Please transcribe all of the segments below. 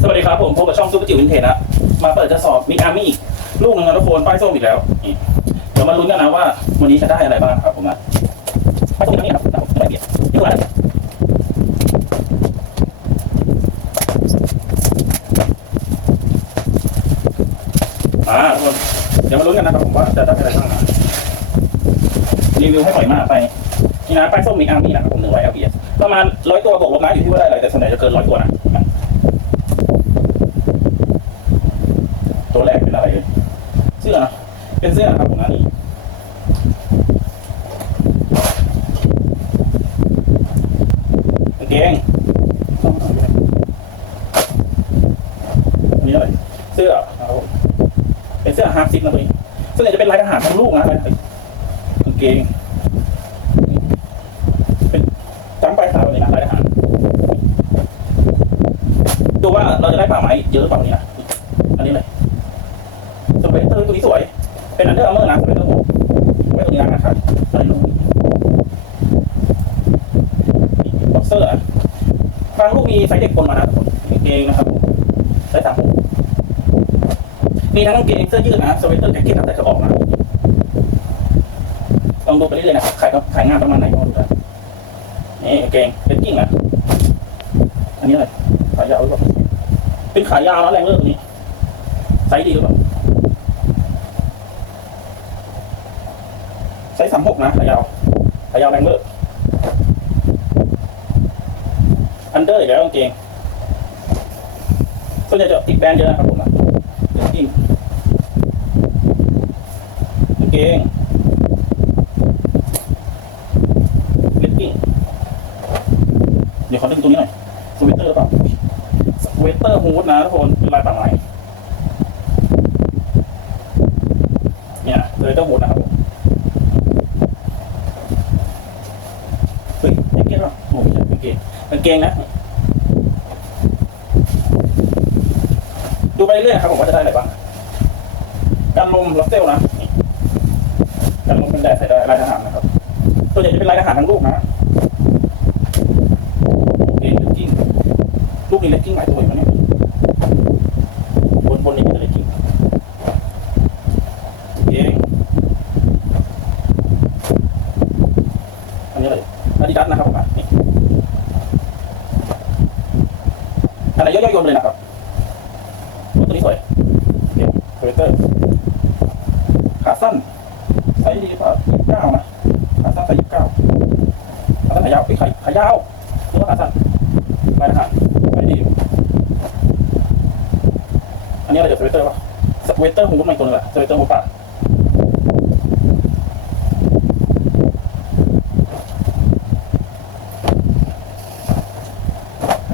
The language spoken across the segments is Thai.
สวัสดีครับผมพบกับช่องซุปเปอร์จิ๋ววินเทจนะมาเปิดจะสอบมิกอาร์มี่อีกลูกหนึงนะทุกคนป้ายส้มอีกแล้วนี่เดี๋ยวมาลุ้นกันนะว่า วันนี้จะได้อะไรบ้างครับผมนะป้ายส้มนี่ครับผมไม่เบียดนี่คืออะไรอ่าทุกคนเดี๋ยวมาลุ้นกันนะครับผมว่าจะได้อะไรบ้างนะรีวิวให้หน่อยมากไปนี่นะป้ายส้มมิกอาร์มี่นะครับผมหนึ่งร้อย LPS ประมาณร้อยตัวบวกลบนะอยู่ที่ว่าได้อะไรแต่ส่วนใหญ่จะเกินร้อยตัวนะ ตัวแรกเป็นอะไรเอ่ยเสื้อนะ เป็นเสื้อนะครับผมนะนี่กางเกงนี่อะไรเสื้อครับผมเป็นเสื้อฮาร์ฟซิปนะตัวนี้ส่วนใหญ่จะเป็นลายทหารทั้งลูกนะลายกางเกงเป็นจำปลายขาวเลยนะลายทหารดูว่าเราจะได้ป่าไม้เยอะหรือเปล่านี่นะอันนี้เลย สเปเตอร์ตัวนี้สวย เป็นอันเดอร์อาร์เมอร์นะเปเตอร์ผมไว้ตรงนี้นะครับอะไรลูกบ็อกเซอร์อบางลูกมีไซส์เด็กคนมานะทุกคนเกงนะครับผมไซส์สามหกมีทั้งกางเกงเสื้อยืดนะสเวตเตอร์แจ็คเก็ตแต่กระบอกนะลองดูไปเรื่อยๆนะครับขายก็ขายงานประมาณไหนลองดูกันนี่เกงเป็นกิ้งนะอันนี้อะไรขายาวหรือเปล่าเป็นขายาวแล้วแรงเลิกนี้ไซส์ดีหรือเปล่า ซส์สามหกนะขายาวขยาวแรงเบอร์อันเดอร์อีกแล้วกางเกงส่วนใหญ่จะติดแบรนด์เยอะนะครับผมนะเดี๋ยวกิ้งกางเกงเลกกิ้งเดี๋ยวขอดึงตรงนี้หน่อยสเวตเตอร์หรือเปล่าสเวตเตอร์ฮูดนะทุกคนเป็นลายต่างลายเนี่ยสเวตเตอร์ฮูดนะครับผม เฮ้ยแจ็คเก็ตหรอโอ้ไม่ใช่กางเกงกางเกงนะดูไปเรื่อยครับผมว่าจะได้อะไรบ้างการลมล็อกเซลนะการลมเป็นแดดใส่ได้ลายทหารนะครับตัวใหญ่จะเป็นลายทหารทั้งลูกนะเองเลกกิ้งลูกนี้เล็กกิ้งหลายตัวอยู่เนี่ยบนบนนี้เป็นเลกกิ้งเองอันนี้อะไรอาดิดาสนะครับผมอะนี่ อันไหนย่อยๆโยนเลยนะครับตัวนี้สวยเก็บโคเรเตอร์ขาสั้นไซส์ดีกว่ายี่สิบเก้านะขาสั้นไซส์ยี่สิบเก้าขาสั้นขายาวเอ้ขายขายาวหรือว่าขาสั้นลายทหารไซส์ดีอันนี้อะไรเดี๋ยวสเวตเตอร์ป่ะสเวตเตอร์ฮูดมาอีกตัวนึงแหละสเวตเตอร์ฮูดป่ะ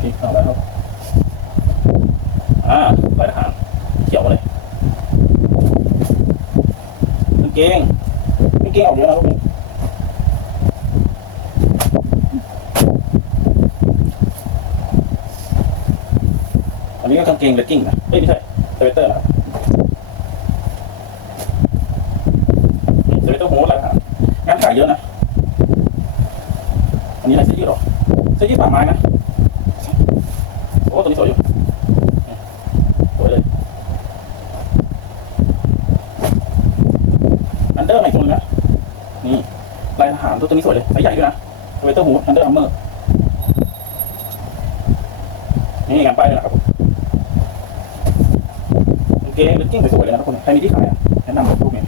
พริกเอาแล้วครับ อ่าลายทหารเขียวมาเลยกางเกงกางเกงออกเยอะนะลูกอันนี้ก็กางเกงเลกกิ้งนะเอ้ยไม่ใช่สเวตเตอร์นะสเวตเตอร์โฮสลายทหารงานขายเยอะนะ อันนี้อะไรเสื้อยืดหรอเสื้อยืดป่าไม้นะ โอ้ตัวนี้สวยอยู่สวยเลย อันเดอร์ใหม่ตัวนึงนะนี่ลายทหารตัวตัวนี้สวยเลยไซส์ใหญ่ด้วยนะเวเตอร์ฮูดอันเดอร์อัมเมอร์นี่งานป้ายด้วยนะครับผมกางเกงเลกกิ้งสวยๆเลยนะทุกคนใครมีที่ขายอะแนะนำลูกนี้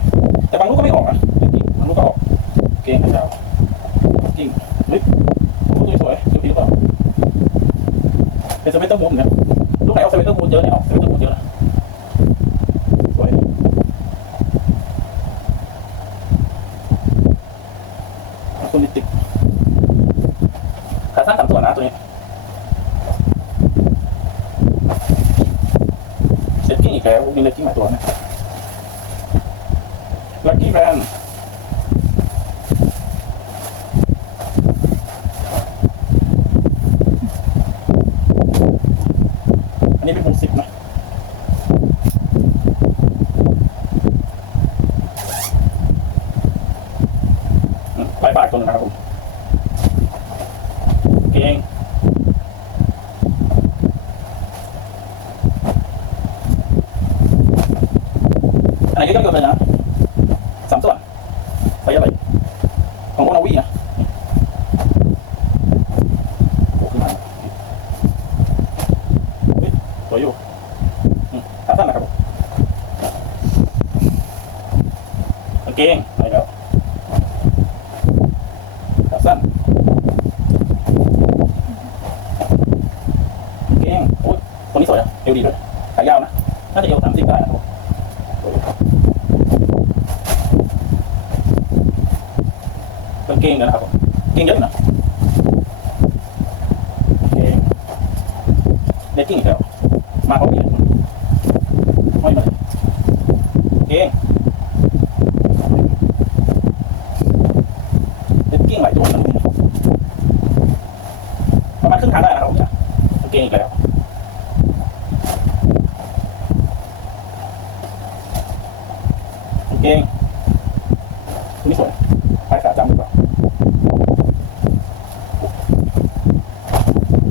แต่บางลูกก็ไม่ออกนะเลกกิ้งบางลูกก็ออกกงเกงขายาวกิ้งเฮ้ยตัวนี้สวยดูดีหรือเปล่าเป็นสเวตเตอร์มูฟเหมือนกันลูกไหนเอาสเวตเตอร์มูฟเยอะเนี่ยออกสเวตเตอร์มูฟเยอะนะสวยคุณลิติกขาสั้นสามส่วนนะตัวนี้เซ็ตกิ้งอีก แล้วมีเลตกิ้งหลายตัวนะลักกี้แบนนี้เป็นหกสิบนะ หลายบาทคนนะครับผมเกง เยอะๆเลยนะสามส่วนใส่อะไรของโอนาวีนะโอ้ขึ้นมาเฮ้ยสวยอยู่อืมขาสั้นนะครับผมกางเกงไปแล้วขาสั้นกางเกง นี้สวยอะเอวดีด้วยขายาวนะน่าจะเอวสามสิบได้นะครับผมสวยอยู่กางเกงนะครับผมกางเกงเยอะนะเก่งเด็กกิ้งอีกแล้วมาพร้อมกันห้อยมาเลยกางเกงเด็กกิ้งหลายตัวนะประมาณครึ่งทางได้นะครับผมเนี่ยกางเกงอีกแล้วกางเกงตัว นี้สวยปลายจำดีกว่า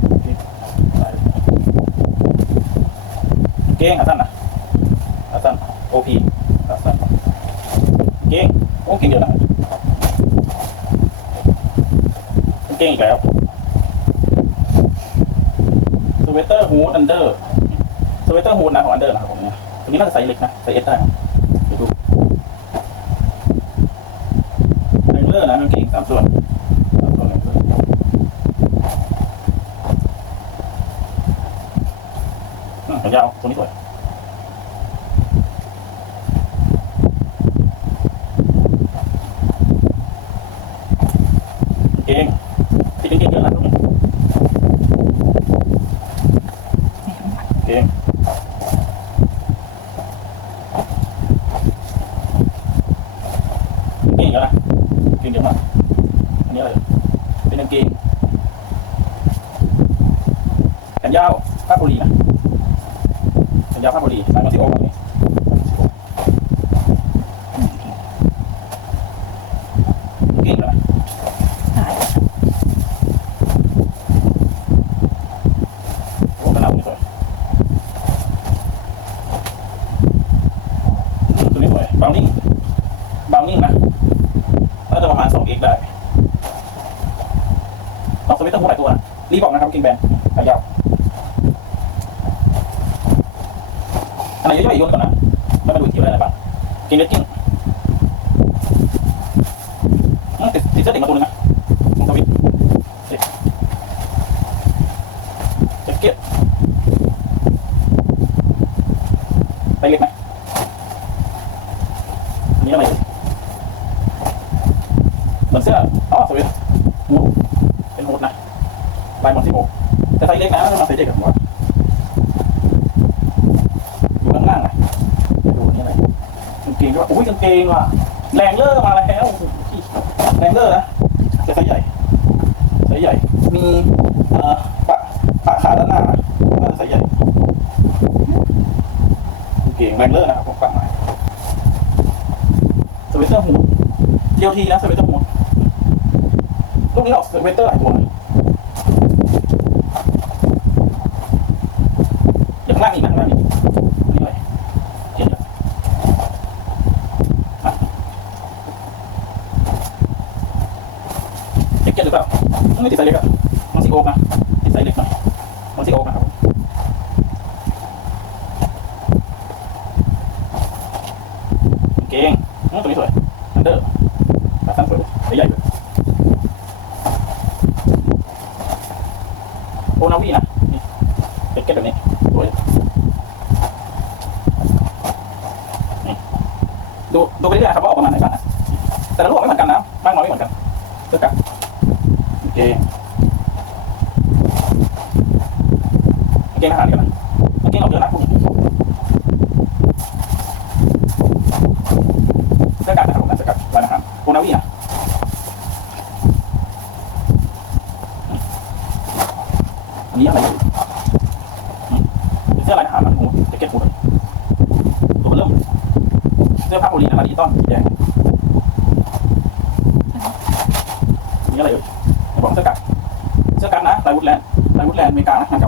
โอเคได้เลยกางเกงขาสั้นนะขาสั้นโอพีขาสั้นกางเกงโอ้เกงเยอะนะเกงอีกแล้วสเวตเตอร์ฮูดอันเดอร์สเวตเตอร์ฮูดนะของอันเดอร์นะครับผมเนี่ยตัวนี้น่าจะไซส์เล็กนะไซส์เอสได้นะเดี๋ยวดูไนเลอร์นะกางเกงสามส่วนสามส่วนเลย อืมแขนยาวตัวนี้สวยกางเกงที่กางเกงเยอะนะตรงนี้กางเกงกางเกงเยอะนะกางเกงเยอะมากอันนี้อะไรเป็นกางเกงแขนยาวผ้าโพลีนะแขนยาวผ้าโพลีลายมันสีออกแบบนี้กางเกงเหรอ หาย โอ้กระหน่ำนี่สวยตัวนี้สวยบาวนิ่งบาวนิ่งนะน่าจะประมาณสองเอกได้ต้องสวิตเตอร์หูหลายตัวนะรีบ อกนะครับกิงแบนขายาวอันไหนย่อยๆโยนก่อนนะแล้วมาดูอีกทีว่าอะไรบ้างกิงเล็กกิ้งอืมติดติดเสื้อเด็กมาตัวนึงนะของสวิตเด็กแจ็คเก็ตไปเล็กไหมอันนี้อะไรเอ่ยเหมือนเสื้ออ๋อสวยฮูดเป็นฮูดนะลายมอนซิโบแต่ไซส์เล็กนะไม่ต้องมาไซส์เด็กกับผมว่าอยู่ข้างล่างนะดูอันนี่อะไรกางเก งก็ว่าอุ้ยกางว่ะแรงเลอร์มาแล้วแรงเลอร์นะแต่ไซส์ใหญ่ไซส์ใหญ่ มีปะปะขาด้านหน้านะน่าจะไซส์ใหญ่กางเกงแรงเลอร์นะครับผมฟังหน่อยสเวตเตอร์ฮูเดียวทีนะสเวตเตอร์ฮูลูกนี้ออกสเวตเตอร์หลายตัวนะเดี๋ยวข้างล่างอีกนะข้างล่างอีกนี่เลยเขียนเลยอะเจ็คเก็ตหรือเปล่า ไม่ติดไซส์เล็กอะมันสีโอ๊กนะติดไซส์เล็กหน่อยมันสีโอ๊กนะครับกาเก่งอืมตัวนี้สวยอันเดอร์ขาสั้นสวยเลยใหญ่เลยโอนาวีนะนี่เป็นเก็ตแบบนี้สวยดูดูไปเรื่อยครับว่าออกประมาณไหนบ้างนะแต่ละรูปไม่เหมือนกันนะมากน้อยไม่เหมือนกันเท่ากันกางเกงกางเกงทหารกันนะกางเกงออกเยอะนะพวกนี้ เสื้อกัดนะครับผมนะเสื้อกัดร้านอาหารโอนาวีอะอันนี้อะไรอยู่อืมเป็นเสื้อลายทหารมันหูแจ็คเก็ตหูเลยตัวเริ่มเสื้อผ้าโพลีนะลาดิจิตอลสีแดงอันนี้อะไรอยู่ไหนบอกเสื้อกัดเสื้อกัดนะลายวุฒแลนด์ ลายวุฒแลนด์อเมริกานะงานเก่าครับ